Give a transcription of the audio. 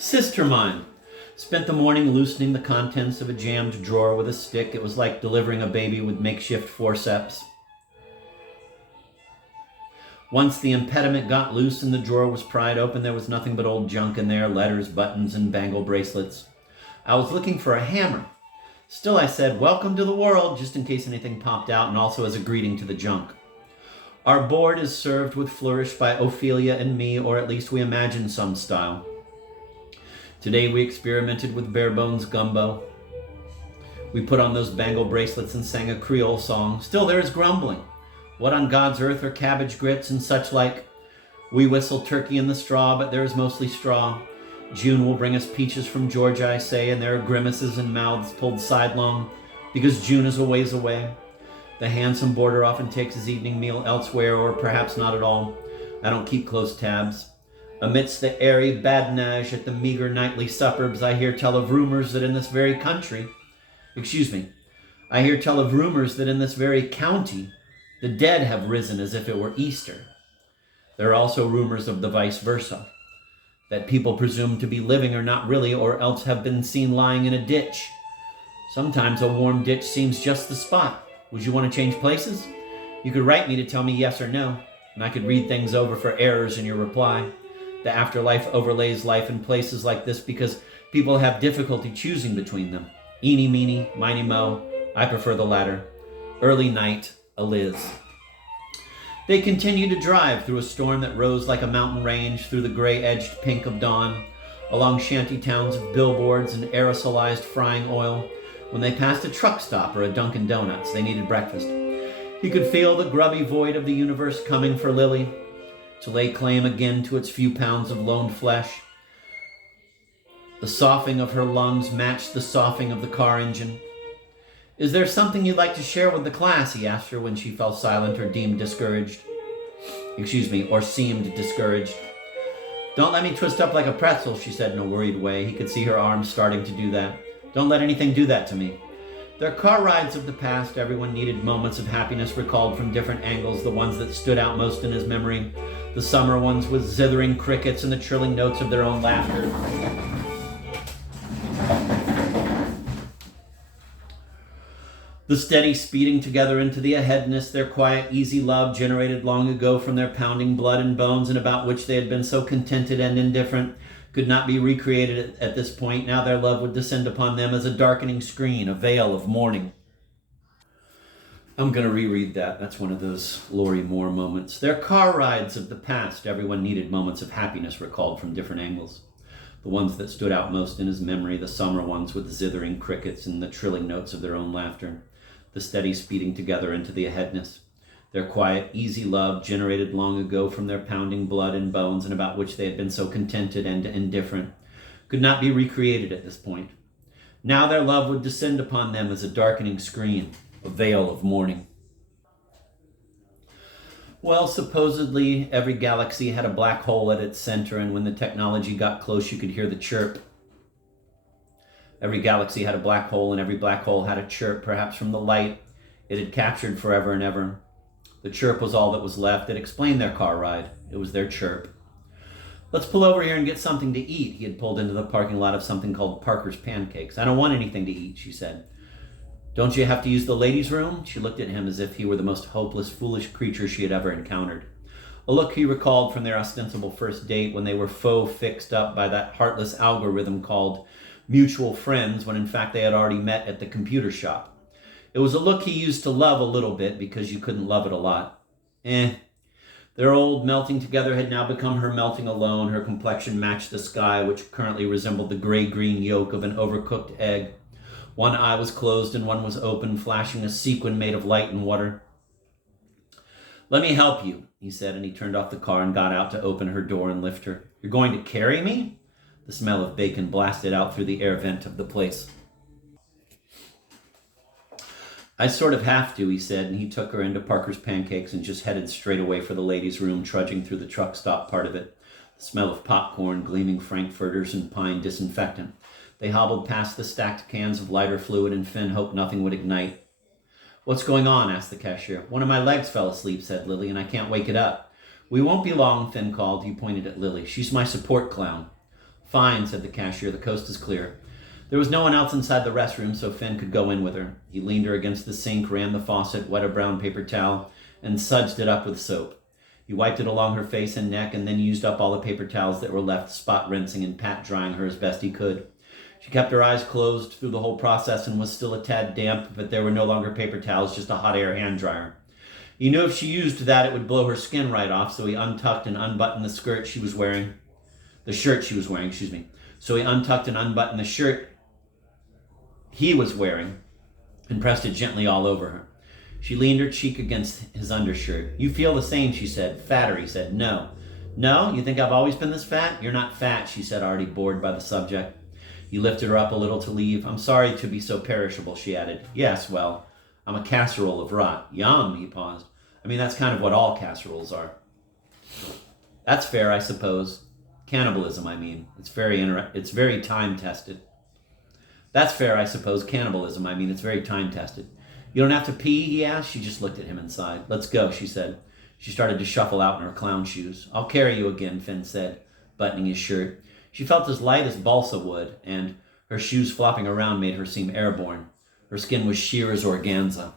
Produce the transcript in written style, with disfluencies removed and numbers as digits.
Sister mine. Spent the morning loosening the contents of a jammed drawer with a stick. It was like delivering a baby with makeshift forceps. Once the impediment got loose and the drawer was pried open, there was nothing but old junk in there, letters, buttons, and bangle bracelets. I was looking for a hammer. Still, I said, "Welcome to the world," just in case anything popped out, and also as a greeting to the junk. Our board is served with flourish by Ophelia and me, or at least we imagine some style. Today we experimented with bare bones gumbo. We put on those bangle bracelets and sang a Creole song. Still there is grumbling. What on God's earth are cabbage grits and such like? We whistle turkey in the straw, but there is mostly straw. June will bring us peaches from Georgia, I say, and there are grimaces and mouths pulled sidelong, because June is a ways away. The handsome boarder often takes his evening meal elsewhere, or perhaps not at all. I don't keep close tabs. Amidst the airy badinage at the meager nightly suburbs, I hear tell of rumors that in this very county, the dead have risen as if it were Easter. There are also rumors of the vice versa, that people presumed to be living or not really, or else have been seen lying in a ditch. Sometimes a warm ditch seems just the spot. Would you want to change places? You could write me to tell me yes or no, and I could read things over for errors in your reply. The afterlife overlays life in places like this because people have difficulty choosing between them. Eeny, meeny, miny, mo. I prefer the latter. Early night, a Liz. They continued to drive through a storm that rose like a mountain range through the gray-edged pink of dawn, along shanty towns of billboards and aerosolized frying oil. When they passed a truck stop or a Dunkin' Donuts, they needed breakfast. He could feel the grubby void of the universe coming for Lily, to lay claim again to its few pounds of loaned flesh. The soughing of her lungs matched the soughing of the car engine. "Is there something you'd like to share with the class?" he asked her when she fell silent or seemed discouraged. "Don't let me twist up like a pretzel," she said in a worried way. He could see her arms starting to do that. "Don't let anything do that to me." Their car rides of the past, everyone needed moments of happiness recalled from different angles, the ones that stood out most in his memory. The summer ones with zithering crickets and the trilling notes of their own laughter. The steady speeding together into the aheadness, their quiet, easy love generated long ago from their pounding blood and bones, and about which they had been so contented and indifferent, could not be recreated at this point. Now their love would descend upon them as a darkening screen, a veil of mourning. I'm going to reread that. That's one of those Lorrie Moore moments. Their car rides of the past, everyone needed moments of happiness recalled from different angles. The ones that stood out most in his memory, the summer ones with zithering crickets and the trilling notes of their own laughter. The steady speeding together into the aheadness. Their quiet, easy love generated long ago from their pounding blood and bones, and about which they had been so contented and indifferent, could not be recreated at this point. Now their love would descend upon them as a darkening screen, a veil of mourning. Well, supposedly every galaxy had a black hole at its center, and when the technology got close, you could hear the chirp. Every galaxy had a black hole, and every black hole had a chirp, perhaps from the light it had captured forever and ever. The chirp was all that was left. It explained their car ride. It was their chirp. "Let's pull over here and get something to eat." He had pulled into the parking lot of something called Parker's Pancakes. "I don't want anything to eat," she said. "Don't you have to use the ladies' room?" She looked at him as if he were the most hopeless, foolish creature she had ever encountered. A look he recalled from their ostensible first date when they were fixed up by that heartless algorithm called mutual friends, when in fact they had already met at the computer shop. It was a look he used to love a little bit because you couldn't love it a lot. Their old melting together had now become her melting alone. Her complexion matched the sky, which currently resembled the gray-green yolk of an overcooked egg. One eye was closed and one was open, flashing a sequin made of light and water. "Let me help you," he said, and he turned off the car and got out to open her door and lift her. "You're going to carry me?" The smell of bacon blasted out through the air vent of the place. "I sort of have to," he said, and he took her into Parker's Pancakes and just headed straight away for the ladies' room, trudging through the truck stop part of it. The smell of popcorn, gleaming frankfurters, and pine disinfectant. They hobbled past the stacked cans of lighter fluid, and Finn hoped nothing would ignite. "What's going on?" asked the cashier. "One of my legs fell asleep," said Lily, "and I can't wake it up." "We won't be long," Finn called. He pointed at Lily. "She's my support clown." Fine, said the cashier. The coast is clear. There was no one else inside the restroom, so Finn could go in with her. He leaned her against the sink, ran the faucet, wet a brown paper towel, and sudsed it up with soap. He wiped it along her face and neck, and then used up all the paper towels that were left, spot rinsing and pat drying her as best he could. She kept her eyes closed through the whole process and was still a tad damp, but there were no longer paper towels, just a hot air hand dryer. He knew if she used that, it would blow her skin right off, so he untucked and unbuttoned the shirt she was wearing. So he untucked and unbuttoned the shirt he was wearing and pressed it gently all over her. She leaned her cheek against his undershirt. You feel the same, she said. Fatter, he said. No. No? You think I've always been this fat? You're not fat, she said, already bored by the subject. He lifted her up a little to leave. I'm sorry to be so perishable, she added. Yes, well, I'm a casserole of rot. Yum, he paused. I mean, that's kind of what all casseroles are. That's fair, I suppose. Cannibalism, I mean. It's very time-tested. That's fair, I suppose. Cannibalism, I mean. It's very time-tested. You don't have to pee, he asked. She just looked at him and sighed. Let's go, she said. She started to shuffle out in her clown shoes. I'll carry you again, Finn said, buttoning his shirt. She felt as light as balsa wood, and her shoes flopping around made her seem airborne. Her skin was sheer as organza.